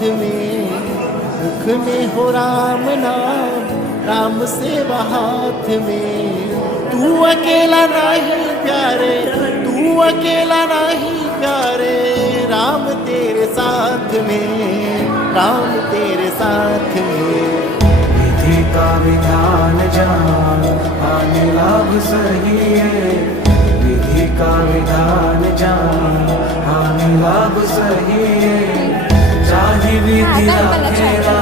हाथ में, मुख में हो राम नाम, राम सेवा हाथ में। तू अकेला नहीं प्यारे, तू अकेला नहीं प्यारे, राम तेरे साथ में, राम तेरे साथ में। विधि का विधान जान, हानि लाभ सही है। विधि का विधान जान, हानि लाभ सही है। चाहे विधि रखेला